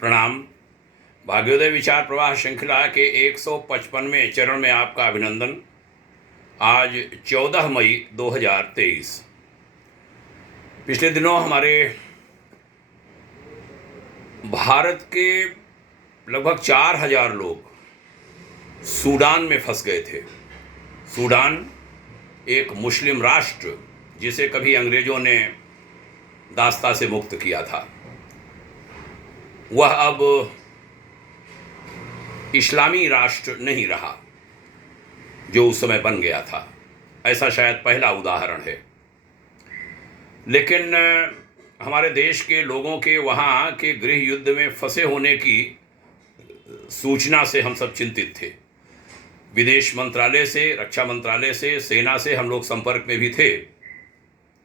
प्रणाम। भाग्योदय विचार प्रवाह श्रृंखला के 155वें चरण में आपका अभिनंदन। आज 14 मई 2023। पिछले दिनों हमारे भारत के लगभग 4000 लोग सूडान में फंस गए थे। सूडान एक मुस्लिम राष्ट्र जिसे कभी अंग्रेज़ों ने दास्ता से मुक्त किया था, वह अब इस्लामी राष्ट्र नहीं रहा जो उस समय बन गया था। ऐसा शायद पहला उदाहरण है। लेकिन हमारे देश के लोगों के वहाँ के गृह युद्ध में फंसे होने की सूचना से हम सब चिंतित थे। विदेश मंत्रालय से, रक्षा मंत्रालय से, सेना से हम लोग संपर्क में भी थे,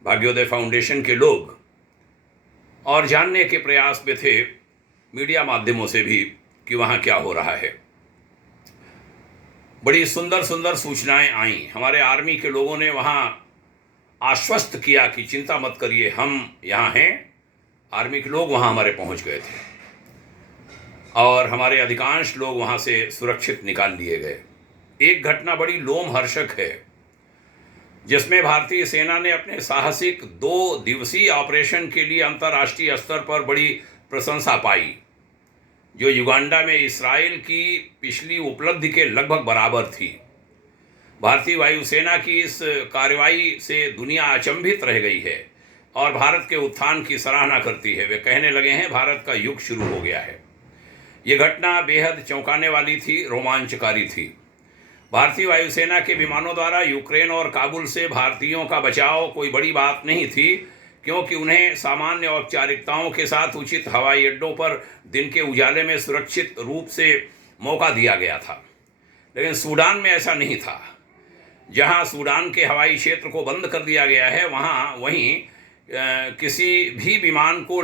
भाग्योदय फाउंडेशन के लोग, और जानने के प्रयास में थे मीडिया माध्यमों से भी कि वहाँ क्या हो रहा है। बड़ी सुंदर सुंदर सूचनाएं आईं। हमारे आर्मी के लोगों ने वहाँ आश्वस्त किया कि चिंता मत करिए, हम यहाँ हैं। आर्मी के लोग वहाँ हमारे पहुँच गए थे और हमारे अधिकांश लोग वहाँ से सुरक्षित निकाल लिए गए। एक घटना बड़ी लोमहर्षक है जिसमें भारतीय सेना ने अपने साहसिक 2 दिवसीय ऑपरेशन के लिए अंतर्राष्ट्रीय स्तर पर बड़ी प्रशंसा पाई, जो युगांडा में इस्राएल की पिछली उपलब्धि के लगभग बराबर थी। भारतीय वायुसेना की इस कार्रवाई से दुनिया अचंभित रह गई है और भारत के उत्थान की सराहना करती है। वे कहने लगे हैं भारत का युग शुरू हो गया है। ये घटना बेहद चौंकाने वाली थी, रोमांचकारी थी। भारतीय वायुसेना के विमानों द्वारा यूक्रेन और काबुल से भारतीयों का बचाव कोई बड़ी बात नहीं थी, क्योंकि उन्हें सामान्य औपचारिकताओं के साथ उचित हवाई अड्डों पर दिन के उजाले में सुरक्षित रूप से मौका दिया गया था। लेकिन सूडान में ऐसा नहीं था। जहां सूडान के हवाई क्षेत्र को बंद कर दिया गया है, वहीं किसी भी विमान को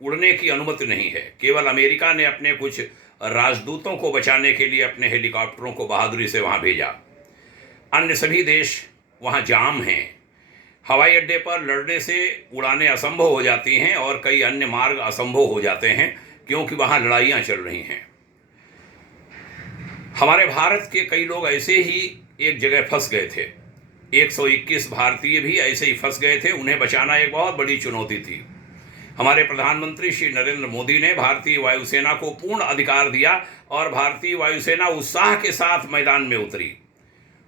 उड़ने की अनुमति नहीं है। केवल अमेरिका ने अपने कुछ राजदूतों को बचाने के लिए अपने हेलीकॉप्टरों को बहादुरी से वहां भेजा। अन्य सभी देश वहां जाम हैं। हवाई अड्डे पर लड़ने से उड़ानें असंभव हो जाती हैं और कई अन्य मार्ग असंभव हो जाते हैं, क्योंकि वहाँ लड़ाइयाँ चल रही हैं। हमारे भारत के कई लोग ऐसे ही एक जगह फंस गए थे। 121 भारतीय भी ऐसे ही फंस गए थे। उन्हें बचाना एक बहुत बड़ी चुनौती थी। हमारे प्रधानमंत्री श्री नरेंद्र मोदी ने भारतीय वायुसेना को पूर्ण अधिकार दिया और भारतीय वायुसेना उत्साह के साथ मैदान में उतरी,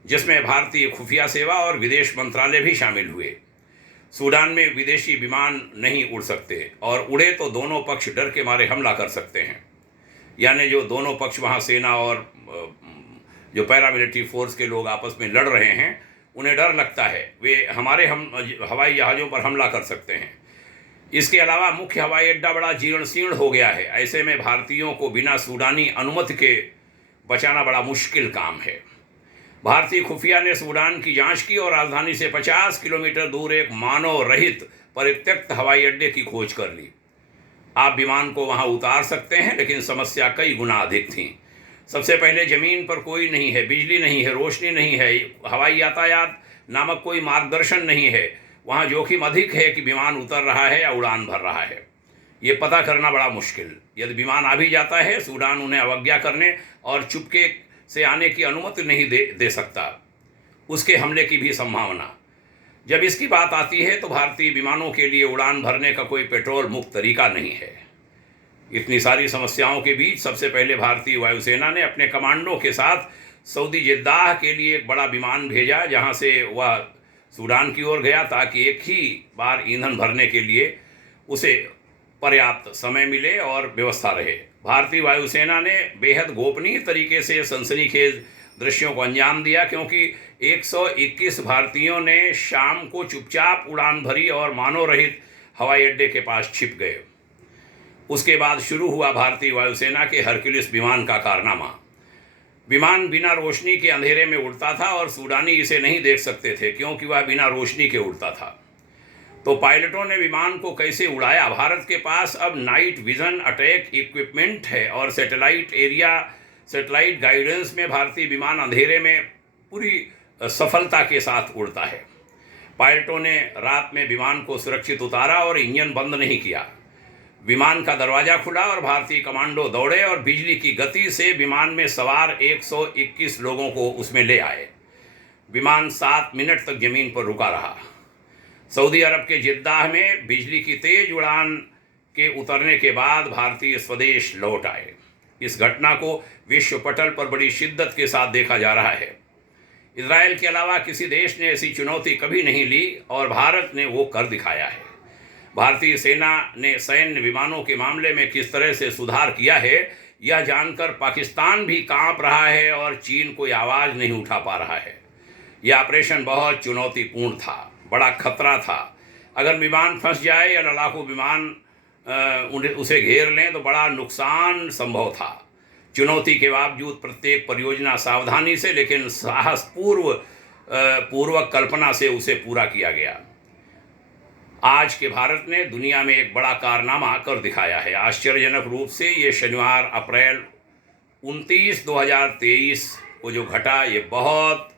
जिसमें भारतीय खुफिया सेवा और विदेश मंत्रालय भी शामिल हुए। सूडान में विदेशी विमान नहीं उड़ सकते, और उड़े तो दोनों पक्ष डर के मारे हमला कर सकते हैं। यानी जो दोनों पक्ष वहाँ सेना और जो पैरामिलिट्री फोर्स के लोग आपस में लड़ रहे हैं, उन्हें डर लगता है वे हमारे हवाई जहाज़ों पर हमला कर सकते हैं। इसके अलावा मुख्य हवाई अड्डा बड़ा जीर्ण शीर्ण हो गया है। ऐसे में भारतीयों को बिना सूडानी अनुमति के बचाना बड़ा मुश्किल काम है। भारतीय खुफिया ने सूडान की जांच की और राजधानी से 50 किलोमीटर दूर एक मानव रहित परित्यक्त हवाई अड्डे की खोज कर ली। आप विमान को वहां उतार सकते हैं, लेकिन समस्या कई गुना अधिक थी। सबसे पहले जमीन पर कोई नहीं है, बिजली नहीं है, रोशनी नहीं है, हवाई यातायात नामक कोई मार्गदर्शन नहीं है। वहाँ जोखिम अधिक है कि विमान उतर रहा है या उड़ान भर रहा है, ये पता करना बड़ा मुश्किल। यदि विमान आ भी जाता है, सूडान उन्हें अवज्ञा करने और चुपके से आने की अनुमति नहीं दे सकता। उसके हमले की भी संभावना। जब इसकी बात आती है तो भारतीय विमानों के लिए उड़ान भरने का कोई पेट्रोल मुक्त तरीका नहीं है। इतनी सारी समस्याओं के बीच सबसे पहले भारतीय वायुसेना ने अपने कमांडो के साथ सऊदी जिद्दाह के लिए एक बड़ा विमान भेजा, जहां से वह सूडान की ओर गया, ताकि एक ही बार ईंधन भरने के लिए उसे पर्याप्त समय मिले और व्यवस्था रहे। भारतीय वायुसेना ने बेहद गोपनीय तरीके से सनसनीखेज दृश्यों को अंजाम दिया, क्योंकि 121 भारतीयों ने शाम को चुपचाप उड़ान भरी और मानव रहित हवाई अड्डे के पास छिप गए। उसके बाद शुरू हुआ भारतीय वायुसेना के हरक्यूलिस विमान का कारनामा। विमान बिना रोशनी के अंधेरे में उड़ता था और सूडानी इसे नहीं देख सकते थे, क्योंकि वह बिना रोशनी के उड़ता था। तो पायलटों ने विमान को कैसे उड़ाया? भारत के पास अब नाइट विजन अटैक इक्विपमेंट है और सैटेलाइट गाइडेंस में भारतीय विमान अंधेरे में पूरी सफलता के साथ उड़ता है। पायलटों ने रात में विमान को सुरक्षित उतारा और इंजन बंद नहीं किया। विमान का दरवाज़ा खुला और भारतीय कमांडो दौड़े और बिजली की गति से विमान में सवार 121 लोगों को उसमें ले आए। विमान 7 मिनट तक ज़मीन पर रुका रहा। सऊदी अरब के जिद्दाह में बिजली की तेज उड़ान के उतरने के बाद भारतीय स्वदेश लौट आए। इस घटना को विश्व पटल पर बड़ी शिद्दत के साथ देखा जा रहा है। इजराइल के अलावा किसी देश ने ऐसी चुनौती कभी नहीं ली और भारत ने वो कर दिखाया है। भारतीय सेना ने सैन्य विमानों के मामले में किस तरह से सुधार किया है, यह जानकर पाकिस्तान भी कांप रहा है और चीन कोई आवाज़ नहीं उठा पा रहा है। यह ऑपरेशन बहुत चुनौतीपूर्ण था, बड़ा खतरा था। अगर विमान फंस जाए या लड़ाकू विमान उसे घेर लें तो बड़ा नुकसान संभव था। चुनौती के बावजूद प्रत्येक परियोजना सावधानी से लेकिन पूर्वक कल्पना से उसे पूरा किया गया। आज के भारत ने दुनिया में एक बड़ा कारनामा कर दिखाया है। आश्चर्यजनक रूप से ये शनिवार अप्रैल 29, 2023 को जो घटा ये बहुत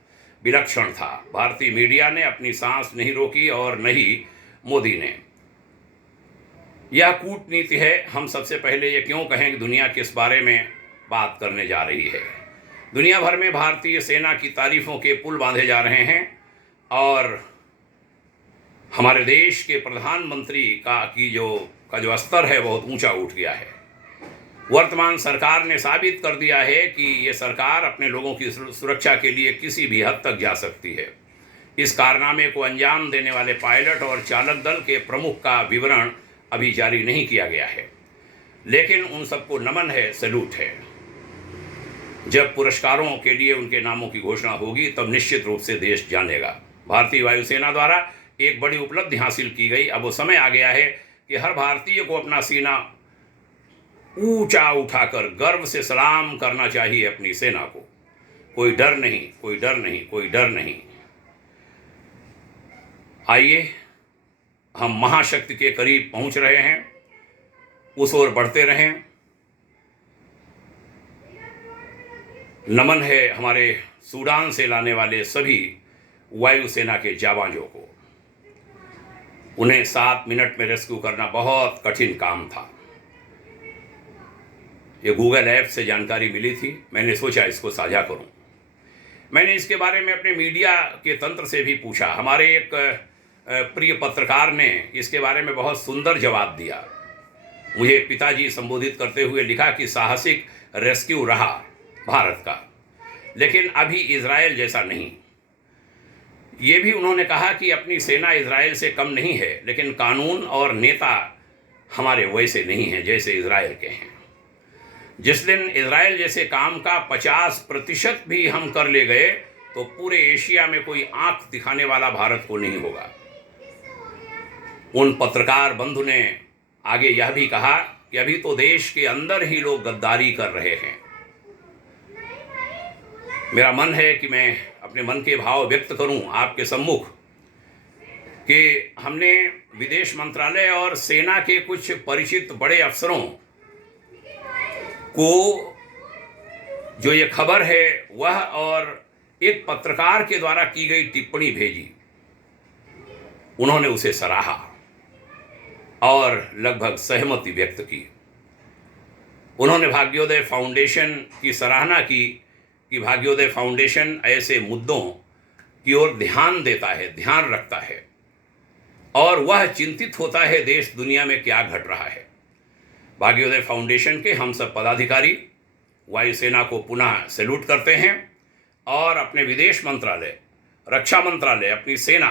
विलक्षण था। भारतीय मीडिया ने अपनी सांस नहीं रोकी और न ही मोदी ने। यह कूटनीति है। हम सबसे पहले ये क्यों कहें कि दुनिया किस बारे में बात करने जा रही है। दुनिया भर में भारतीय सेना की तारीफों के पुल बांधे जा रहे हैं और हमारे देश के प्रधानमंत्री का जो स्तर है बहुत ऊंचा उठ गया है। वर्तमान सरकार ने साबित कर दिया है कि ये सरकार अपने लोगों की सुरक्षा के लिए किसी भी हद तक जा सकती है। इस कारनामे को अंजाम देने वाले पायलट और चालक दल के प्रमुख का विवरण अभी जारी नहीं किया गया है, लेकिन उन सबको नमन है, सैल्यूट है। जब पुरस्कारों के लिए उनके नामों की घोषणा होगी तब निश्चित रूप से देश जानेगा। भारतीय वायुसेना द्वारा एक बड़ी उपलब्धि हासिल की गई। अब वो समय आ गया है कि हर भारतीय को अपना सीना ऊंचा उठाकर गर्व से सलाम करना चाहिए अपनी सेना को। कोई डर नहीं, कोई डर नहीं, कोई डर नहीं। आइए हम महाशक्ति के करीब पहुंच रहे हैं, उस ओर बढ़ते रहें। नमन है हमारे सूडान से लाने वाले सभी वायुसेना के जाबाजों को। उन्हें 7 मिनट में रेस्क्यू करना बहुत कठिन काम था। ये गूगल ऐप से जानकारी मिली थी, मैंने सोचा इसको साझा करूं। मैंने इसके बारे में अपने मीडिया के तंत्र से भी पूछा। हमारे एक प्रिय पत्रकार ने इसके बारे में बहुत सुंदर जवाब दिया। मुझे पिताजी संबोधित करते हुए लिखा कि साहसिक रेस्क्यू रहा भारत का, लेकिन अभी इजराइल जैसा नहीं। ये भी उन्होंने कहा कि अपनी सेना इजराइल से कम नहीं है, लेकिन कानून और नेता हमारे वैसे नहीं हैं जैसे इजराइल के हैं। जिस दिन इजराइल जैसे काम का 50% भी हम कर ले गए तो पूरे एशिया में कोई आंख दिखाने वाला भारत को नहीं होगा। उन पत्रकार बंधु ने आगे यह भी कहा कि अभी तो देश के अंदर ही लोग गद्दारी कर रहे हैं। मेरा मन है कि मैं अपने मन के भाव व्यक्त करूं आपके सम्मुख कि हमने विदेश मंत्रालय और सेना के कुछ परिचित बड़े अफसरों को जो ये खबर है वह और एक पत्रकार के द्वारा की गई टिप्पणी भेजी। उन्होंने उसे सराहा और लगभग सहमति व्यक्त की। उन्होंने भाग्योदय फाउंडेशन की सराहना की कि भाग्योदय फाउंडेशन ऐसे मुद्दों की ओर ध्यान देता है, ध्यान रखता है और वह चिंतित होता है देश दुनिया में क्या घट रहा है। भाग्योदय फाउंडेशन के हम सब पदाधिकारी वायुसेना को पुनः सैल्यूट करते हैं और अपने विदेश मंत्रालय, रक्षा मंत्रालय, अपनी सेना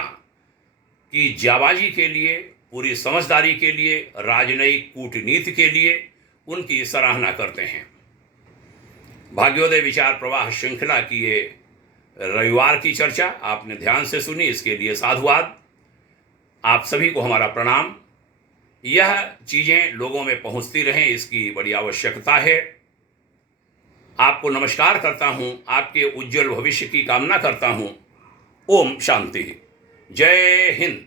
की जाबाजी के लिए, पूरी समझदारी के लिए, राजनयिक कूटनीति के लिए उनकी सराहना करते हैं। भाग्योदय विचार प्रवाह श्रृंखला की ये रविवार की चर्चा आपने ध्यान से सुनी, इसके लिए साधुवाद। आप सभी को हमारा प्रणाम। यह चीज़ें लोगों में पहुंचती रहें, इसकी बड़ी आवश्यकता है। आपको नमस्कार करता हूं, आपके उज्जवल भविष्य की कामना करता हूं। ओम शांति। जय हिंद।